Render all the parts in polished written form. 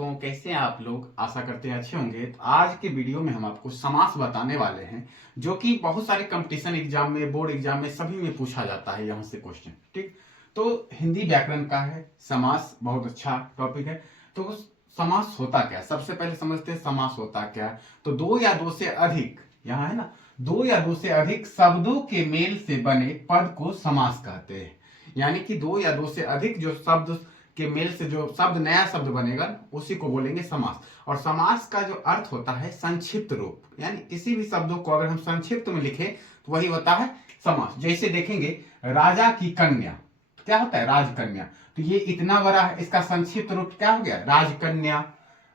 दोस्तों, कैसे हैं आप लोग। आशा करते हैं अच्छे होंगे। तो आज के वीडियो में हम आपको समास बताने वाले हैं, जो कि बहुत सारे कंपटीशन एग्जाम में, बोर्ड एग्जाम में, सभी में पूछा जाता है यहाँ से क्वेश्चन। ठीक, तो हिंदी व्याकरण का है समास, बहुत अच्छा टॉपिक है। तो समास होता क्या है, सबसे पहले समझते हैं समास होता क्या है। तो दो या दो से अधिक, यहाँ है ना, दो या दो से अधिक शब्दों के मेल से बने पद को समास कहते हैं। यानी कि दो या दो से अधिक जो शब्द के मेल से जो शब्द, नया शब्द बनेगा, उसी को बोलेंगे समास। और समास का जो अर्थ होता है संक्षिप्त रूप, यानी किसी भी शब्दों को अगर हम संक्षिप्त में लिखें तो वही होता है समास। जैसे देखेंगे राजा की कन्या, क्या होता है राजकन्या, तो ये इतना बड़ा है, इसका संक्षिप्त रूप क्या हो गया राजकन्या।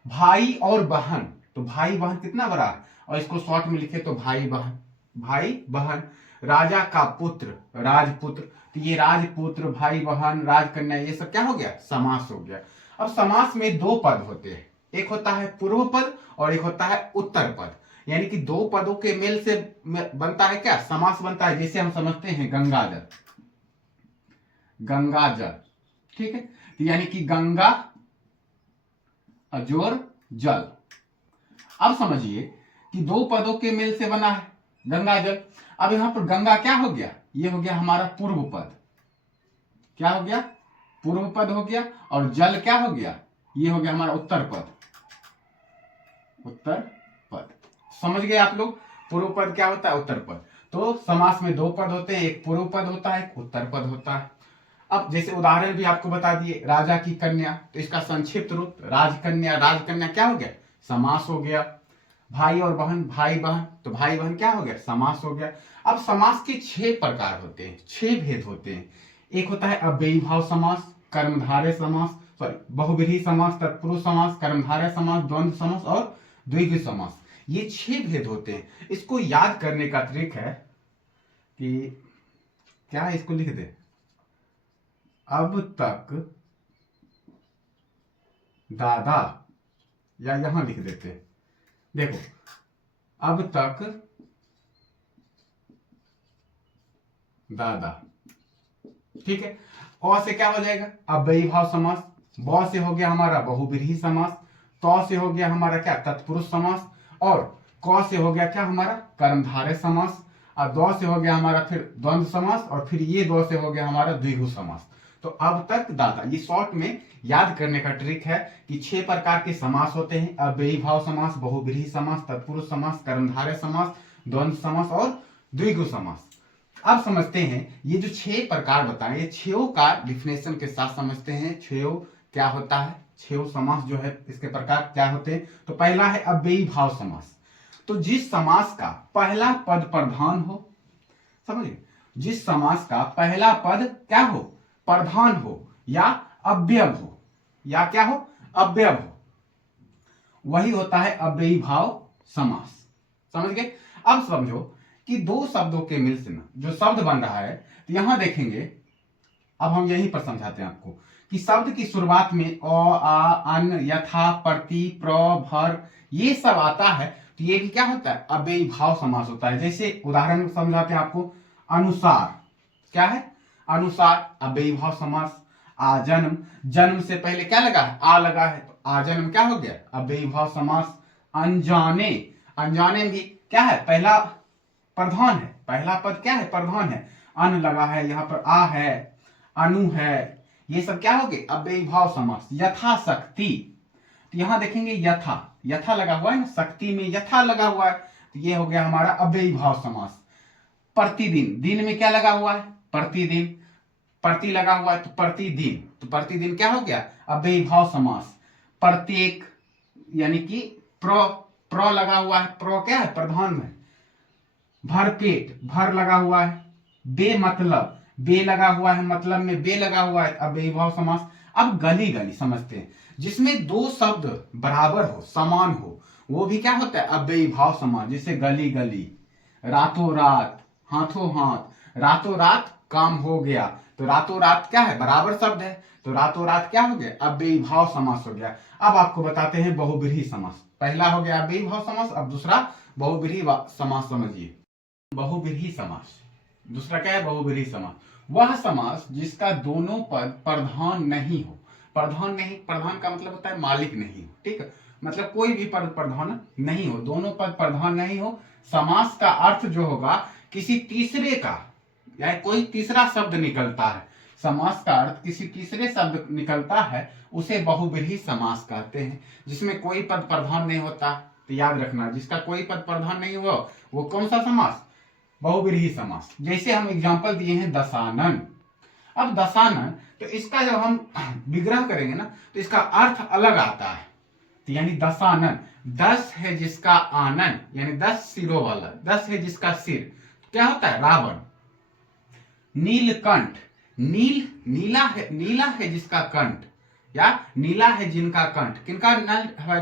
भाई और बहन, तो भाई बहन कितना बड़ा है, और इसको शॉर्ट में लिखे तो भाई बहन, भाई बहन। राजा का पुत्र राजपुत्र, तो ये राजपुत्र, भाई बहन, राजकन्या, ये सब क्या हो गया समास हो गया। अब समास में दो पद होते हैं, एक होता है पूर्व पद और एक होता है उत्तर पद। यानी कि दो पदों के मेल से बनता है क्या समास बनता है। जैसे हम समझते हैं गंगाजल, गंगाजल, ठीक है, तो यानी कि गंगा अजोर जल। अब समझिए कि दो पदों के मेल से बना है गंगाजल। अब यहां पर गंगा क्या हो गया, ये हो गया हमारा पूर्व पद, क्या हो गया पूर्व पद हो गया, और जल क्या हो गया, ये हो गया हमारा उत्तर पद, उत्तर पद। समझ गए आप लोग, पूर्व पद क्या होता है उत्तर पद। तो समास में दो पद होते हैं, एक पूर्व पद होता है, एक उत्तर पद होता है। अब जैसे उदाहरण भी आपको बता दिए, राजा की कन्या, तो इसका संक्षिप्त रूप राजकन्या, राजकन्या क्या हो गया समास हो गया। भाई और बहन, भाई बहन, तो भाई बहन क्या हो गया समास हो गया। अब समास के 6 प्रकार होते हैं, 6 भेद होते हैं। एक होता है अव्ययी भाव समास, कर्मधारय समास, सॉरी बहुव्रीहि समास, तत्पुरुष समास, कर्मधारय समास, द्वंद्व समास और द्विगु समास। ये 6 भेद होते हैं। इसको याद करने का ट्रिक है कि क्या है, इसको लिख दे, अब तक दादा, या यहां लिख देते हैं, देखो अब तक दादा, ठीक है। अ से क्या हो जाएगा अव्ययी भाव समास, ब से हो गया हमारा बहुव्रीहि समास, त से हो गया हमारा क्या तत्पुरुष समास, और क से हो गया क्या हमारा कर्मधारय समास, और द से हो गया हमारा फिर द्वंद्व समास, और फिर ये द से हो गया हमारा द्विगु समास। तो अब तक दादा, ये शॉर्ट में याद करने का ट्रिक है कि 6 प्रकार के समास होते हैं, अव्ययी भाव समास, बहुव्रीहि समास, तत्पुरुष समास, कर्मधारय समास, द्वंद्व समास और द्विगु समास। अब समझते हैं ये जो 6 प्रकार बताए, ये 6 का डिफिनेशन के साथ समझते हैं। 6 क्या होता है, 6 समास जो है इसके प्रकार क्या होते हैं। तो पहला है अव्ययी भाव समास, तो जिस समास का पहला पद प्रधान हो, समझिए, जिस समास का पहला पद क्या हो प्रधान हो, या अव्यय हो, या क्या हो अव्यय हो, वही होता है अव्ययी भाव समास। समझ गए। अब समझो कि दो शब्दों के मिल से ना जो शब्द बन रहा है, तो यहां देखेंगे, अब हम यहीं पर समझाते हैं आपको कि शब्द की शुरुआत में अ, आ, अन, यथा, प्रति, प्र, भर, ये सब आता है, तो ये भी क्या होता है अव्ययी भाव समास होता है। जैसे उदाहरण समझाते हैं आपको, अनुसार क्या है अनुसार अव्ययी भाव समास। आजन्म, जन्म से पहले क्या लगा है आ लगा है, तो आजन्म क्या हो गया अव्ययी भाव समास। अनजाने, अनजाने में भी क्या है पहला प्रधान है, पहला पद क्या है प्रधान है, अन लगा है, यहाँ पर आ है, अनु है, ये सब क्या हो गए अव्ययी भाव समास। यथाशक्ति, तो यहां देखेंगे यथा, यथा लगा हुआ है ना, शक्ति में यथा लगा हुआ है, तो ये हो गया हमारा अव्ययी भाव समास। प्रतिदिन, दिन में क्या लगा हुआ है प्रतिदिन, प्रति लगा हुआ है तो प्रतिदिन, तो प्रतिदिन क्या हो गया अव्ययी भाव समास। प्रत्येक, यानी कि प्र, प्र लगा हुआ है, प्र क्या है प्रधान में। भरपेट, भर लगा हुआ है। बेमतलब, बे लगा हुआ है, मतलब में बे लगा हुआ है, अव्ययी भाव समास। अब गली गली समझते हैं, जिसमें दो शब्द बराबर हो, समान हो, वो भी क्या होता है अव्ययी भाव समास। जैसे गली गली, रातों रात, हाथों हाथ, रातों रात काम हो गया, तो रातों रात क्या है बराबर शब्द है, तो रातों रात क्या हो गया अव्ययी भाव समास हो गया। अब आपको बताते हैं बहुव्रीहि समास। पहला हो गया अव्ययी भाव समास, अब दूसरा बहुव्रीहि समास समझिए। बहुव्रीहि समास, दूसरा क्या है बहुव्रीहि समास, वह समास जिसका दोनों पद प्रधान नहीं हो। प्रधान नहीं, प्रधान का मतलब होता है मालिक नहीं हो, ठीक है, मतलब कोई भी पद प्रधान नहीं हो, दोनों पद प्रधान नहीं हो। समास का अर्थ जो होगा किसी तीसरे का या कोई तीसरा शब्द निकलता है, समास का अर्थ किसी तीसरे शब्द निकलता है, उसे बहुव्रीहि समास कहते हैं, जिसमें कोई पद प्रधान नहीं होता। तो याद रखना, जिसका कोई पद प्रधान नहीं हुआ वो कौन सा समास? बहुव्रीहि समास। जैसे हम एग्जांपल दिए हैं दशानन। अब दशानन, तो इसका जब हम विग्रह करेंगे ना तो इसका अर्थ अलग आता है। तो यानी दशानन, 10 है जिसका आनन, यानी 10 सिरों वाला, 10 है जिसका सिर, क्या होता है? रावण। नीलकंठ, नीला है जिसका कंठ, या नीला है जिनका कंठ, किनका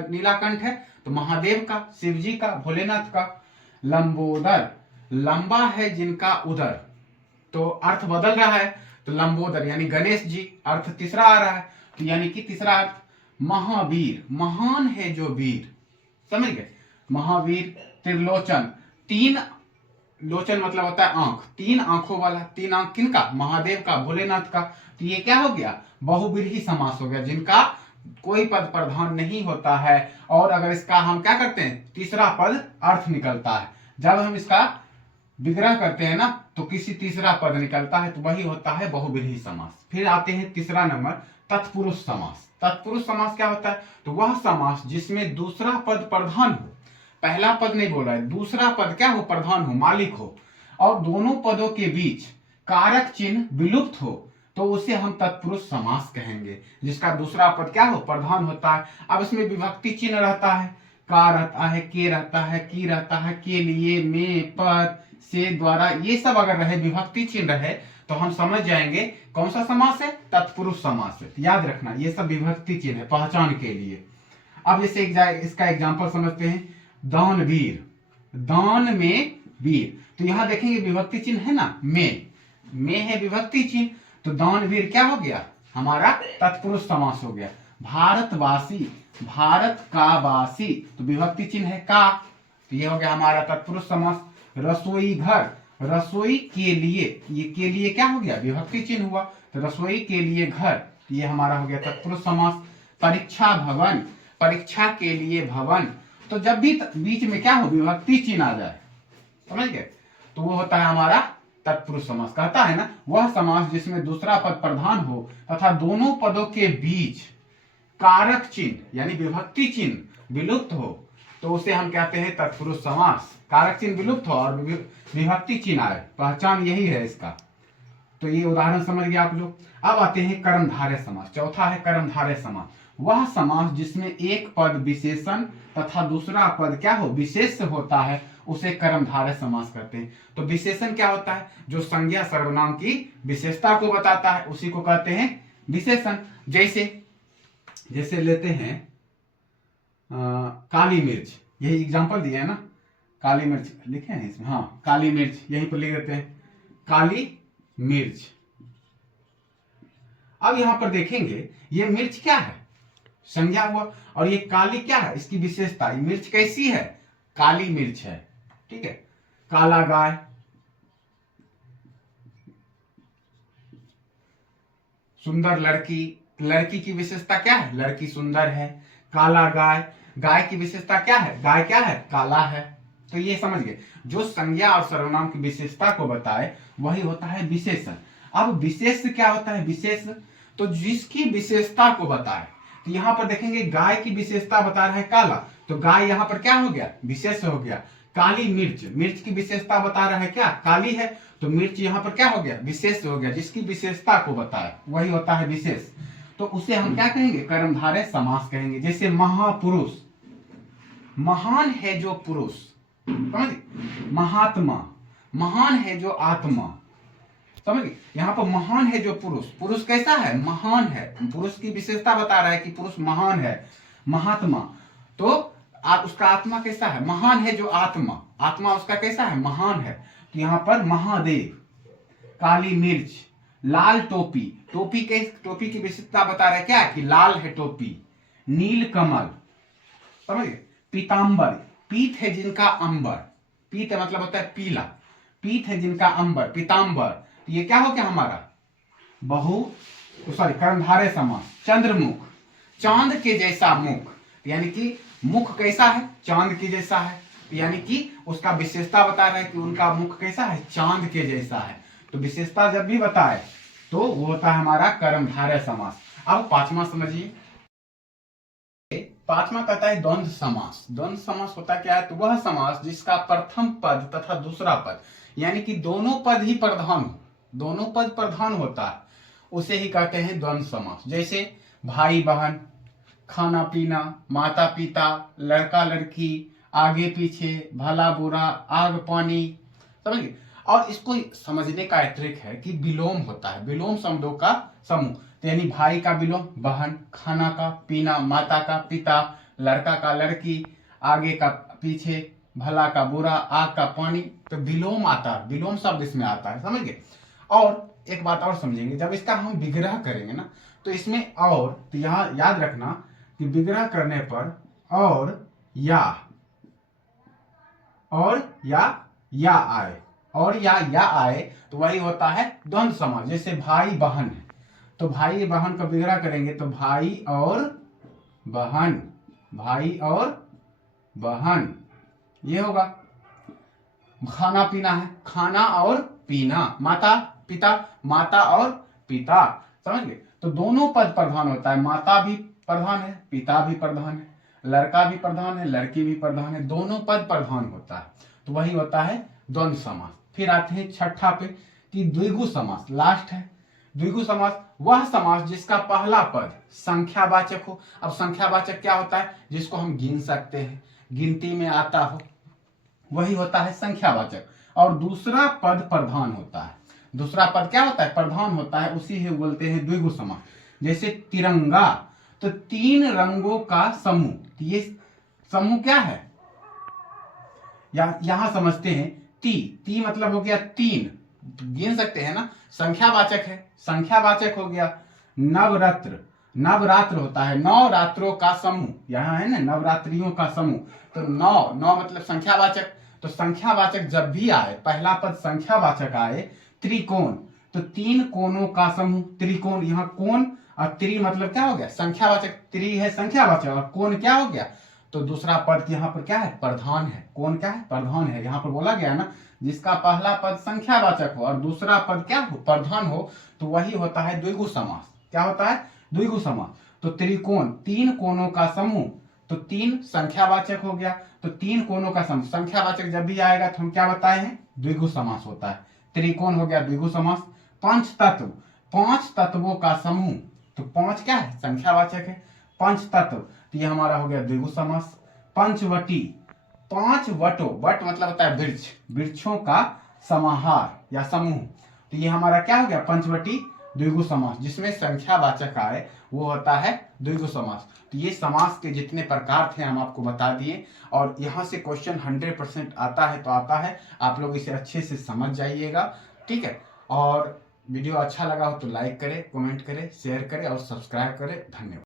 नीला कंठ है? तो महादेव का, शिव जी का, भोलेनाथ का। लंबोदर, लंबा है जिनका उदर, तो अर्थ बदल रहा है, तो लंबोदर यानी गणेश जी, अर्थ तीसरा आ रहा है। तो यानी कि तीसरा अर्थ महावीर, महान है जो वीर, समझ गए? महावीर। त्रिलोचन, 3 लोचन मतलब होता है आंख, 3 आंखों वाला, 3 आंख किनका? महादेव का, भोलेनाथ का। तो ये क्या हो गया? बहुव्रीहि समास हो गया, जिनका कोई पद प्रधान नहीं होता है, और अगर इसका हम क्या करते हैं, तीसरा पद अर्थ निकलता है। जब हम इसका विग्रह करते हैं ना तो किसी तीसरा पद निकलता है, तो वही होता है बहुव्रीहि समास। फिर आते हैं तीसरा नंबर, तत्पुरुष समास। तत्पुरुष समास क्या होता है? तो वह समास जिसमें दूसरा पद प्रधान हो, पहला पद नहीं बोल रहा है, दूसरा पद क्या हो? प्रधान हो, मालिक हो, और दोनों पदों के बीच कारक चिन्ह विलुप्त हो, तो उसे हम तत्पुरुष समास कहेंगे, जिसका दूसरा पद क्या हो? प्रधान होता है। अब इसमें विभक्ति चिन्ह रहता है, का रहता है, के रहता है, की रहता है, के लिए, में, पर, से, द्वारा, ये सब अगर रहे, विभक्ति चिन्ह रहे, तो हम समझ जाएंगे कौन सा समास है? तत्पुरुष समास है। याद रखना, ये सब विभक्ति चिन्ह है पहचान के लिए। अब जैसे इसका एग्जाम्पल समझते हैं, दानवीर, दान में वीर, तो यहां देखेंगे विभक्ति चिन्ह है ना, में है विभक्ति चिन्ह, तो दानवीर क्या हो गया? हमारा तत्पुरुष समास हो गया। भारतवासी, भारत का वासी, तो विभक्ति चिन्ह है का, तो ये हो गया हमारा तत्पुरुष समास। रसोई घर, रसोई के लिए, ये के लिए क्या हो गया? विभक्ति चिन्ह हुआ, तो रसोई के लिए घर, ये हमारा हो गया तत्पुरुष समास। परीक्षा भवन, परीक्षा के लिए भवन, तो जब भी बीच में क्या हो? विभक्ति चिन्ह आ जाए, समझ गए, तो वो होता है हमारा तत्पुरुष समास। कहता है ना, वह समास जिसमें दूसरा पद प्रधान हो तथा दोनों पदों के बीच कारक चिन्ह यानी विभक्ति चिन्ह विलुप्त हो, तो उसे हम कहते हैं तत्पुरुष समास। कारक चिन्ह विलुप्त हो और विभक्ति चिन्ह आए, पहचान यही है इसका। तो ये उदाहरण समझ गए आप लोग। अब आते हैं कर्मधारय समास। चौथा है कर्मधारय समास, वह समास जिसमें एक पद विशेषण तथा दूसरा पद क्या हो? विशेष होता है, उसे कर्मधारय समास कहते हैं। तो विशेषण क्या होता है? जो संज्ञा सर्वनाम की विशेषता को बताता है, उसी को कहते हैं विशेषण। जैसे लेते हैं काली मिर्च, यही एग्जांपल दिया है ना, काली मिर्च लिखे हैं इसमें, हाँ काली मिर्च, यहीं पर लिख देते हैं काली मिर्च। अब यहां पर देखेंगे ये मिर्च क्या है? संज्ञा हुआ, और ये काली क्या है? इसकी विशेषता। ये मिर्च कैसी है? काली मिर्च है, ठीक है। काला गाय, सुंदर लड़की, लड़की की विशेषता क्या है? लड़की सुंदर है। काला गाय, गाय की विशेषता क्या है? गाय क्या है? काला है। तो ये समझ गए, जो संज्ञा और सर्वनाम की विशेषता को बताए वही होता है विशेषण। अब विशेष क्या होता है? विशेष तो जिसकी विशेषता को बताए, तो यहां पर देखेंगे गाय की विशेषता बता रहा है काला, तो गाय यहां पर क्या हो गया? विशेष हो गया। काली मिर्च, मिर्च की विशेषता बता रहा है क्या? काली है, तो मिर्च यहां पर क्या हो गया? विशेष हो गया, जिसकी विशेषता को बताए वही होता है विशेष। तो उसे हम क्या कहेंगे? कर्मधारय समास कहेंगे। जैसे महापुरुष, महान है जो पुरुष, समझ? महात्मा, महान है जो आत्मा, समझ? यहाँ पर महान है जो पुरुष, पुरुष कैसा है? महान है, पुरुष की विशेषता बता रहा है कि पुरुष महान है। महात्मा, तो उसका आत्मा कैसा है? महान है जो आत्मा, आत्मा उसका कैसा है? महान है। तो यहाँ पर महादेव। काली मिर्च, लाल टोपी, टोपी की विशेषता बता रहा है क्या? कि लाल है टोपी। नील कमल, समझ? पीतांबर, पीत है जिनका अंबर, पीत मतलब होता है पीला, पीत है जिनका अंबर, पीतांबर, ये क्या हो गया हमारा? बहु सॉरी कर्मधारय समास, चंद्रमुख, चांद के जैसा मुख, यानी कि मुख कैसा है, चांद के जैसा है, यानी कि उसका विशेषता बता रहा है कि उनका मुख कैसा है, चांद के जैसा है। तो विशेषता जब भी बताए तो वो होता है हमारा कर्मधारय समास। अब पांचवा समझिए, पांचवा कहता है द्वंद्व समास। द्वंद्व समास होता क्या है, तो वह समास जिसका प्रथम पद तथा दूसरा पद, यानी कि दोनों पद ही प्रधान हो, दोनों पद प्रधान होता है, उसे ही कहते हैं द्वंद्व समास। जैसे भाई बहन, खाना पीना, माता पिता, लड़का लड़की, आगे पीछे, भला बुरा, आग पानी, समझिए। और इसको समझने का ट्रिक है कि विलोम होता है, विलोम शब्दों का समूह, यानी भाई का विलोम बहन, खाना का, पीना माता का, पिता, लड़का का लड़की, आगे का पीछे, भला का बुरा, आग का पानी, तो विलोम आता है, विलोम शब्द इसमें आता है, समझ गए। और एक बात और समझेंगे, जब इसका हम विग्रह करेंगे ना, तो इसमें और, तो यहाँ याद रखना कि विग्रह करने पर और या आए, और या आए तो वही होता है द्वंद्व समास। जैसे भाई बहन है, तो भाई बहन का विग्रह करेंगे तो भाई और बहन, भाई और बहन, ये होगा। खाना पीना है, खाना और पीना, माता पिता, माता और पिता, समझ गए। तो दोनों पद प्रधान होता है, माता भी प्रधान है, पिता भी प्रधान है, लड़का भी प्रधान है, लड़की भी प्रधान है, दोनों पद प्रधान होता है, तो वही होता है द्वंद्व समास। फिर आते हैं छठा पे कि द्विगु समास, लास्ट है। द्विगु समास वह समास जिसका पहला पद संख्यावाचक हो। अब संख्यावाचक क्या होता है, जिसको हम गिन सकते हैं, गिनती में आता हो, वही होता है संख्यावाचक। और दूसरा पद प्रधान होता है, दूसरा पद क्या होता है, प्रधान होता है, उसी ही बोलते हैं द्विगु समास। जैसे तिरंगा, तो तीन रंगों का समूह, तो ये समूह क्या है, यहां समझते हैं, ती मतलब हो गया तीन, गिन सकते हैं ना, संख्यावाचक है, संख्यावाचक हो गया। नवरात्र, नवरात्र होता है नौ रात्रों का समूह, यहाँ है ना नवरात्रियों का समूह, तो नौ मतलब संख्यावाचक। तो संख्यावाचक जब भी आए, पहला पद संख्यावाचक आए, त्रिकोण, तो तीन कोणों का समूह, त्रिकोण, यहाँ कोण और त्रि मतलब क्या हो गया, संख्यावाचक, त्रि है संख्यावाचक और कोण क्या हो गया, तो दूसरा पद यहाँ पर क्या है, प्रधान है, कौन क्या है, प्रधान है। यहाँ पर बोला गया ना, जिसका पहला पद संख्यावाचक हो और दूसरा पद क्या हो, प्रधान हो, तो वही होता है द्विगु समास। क्या होता है, द्विगु समास। तो त्रिकोण, तीन कोणों का समूह, तो तीन संख्यावाचक हो गया, तो तीन कोणों का समूह, संख्यावाचक जब भी आएगा तो हम क्या बताए हैं, द्विगु समास होता है। त्रिकोण हो गया द्विगु समास। पंच तत्व, पांच तत्वों का समूह, तो पांच क्या है, संख्यावाचक है, पंच तत्व, तो ये हमारा हो गया द्विगु समास। पंचवटी, पांच वटों, वट मतलब होता है वृक्ष, वृक्षों का समाहार या समूह, तो ये हमारा क्या हो गया, पंचवटी द्विगु समास। जिसमें संख्यावाचक आए वो होता है द्विगु समास। तो ये समास के जितने प्रकार थे हम आपको बता दिए, और यहाँ से क्वेश्चन 100% आता है तो आता है, आप लोग इसे अच्छे से समझ जाइएगा, ठीक है। और वीडियो अच्छा लगा हो तो लाइक करें, कमेंट करें, शेयर करें और सब्सक्राइब करें। धन्यवाद।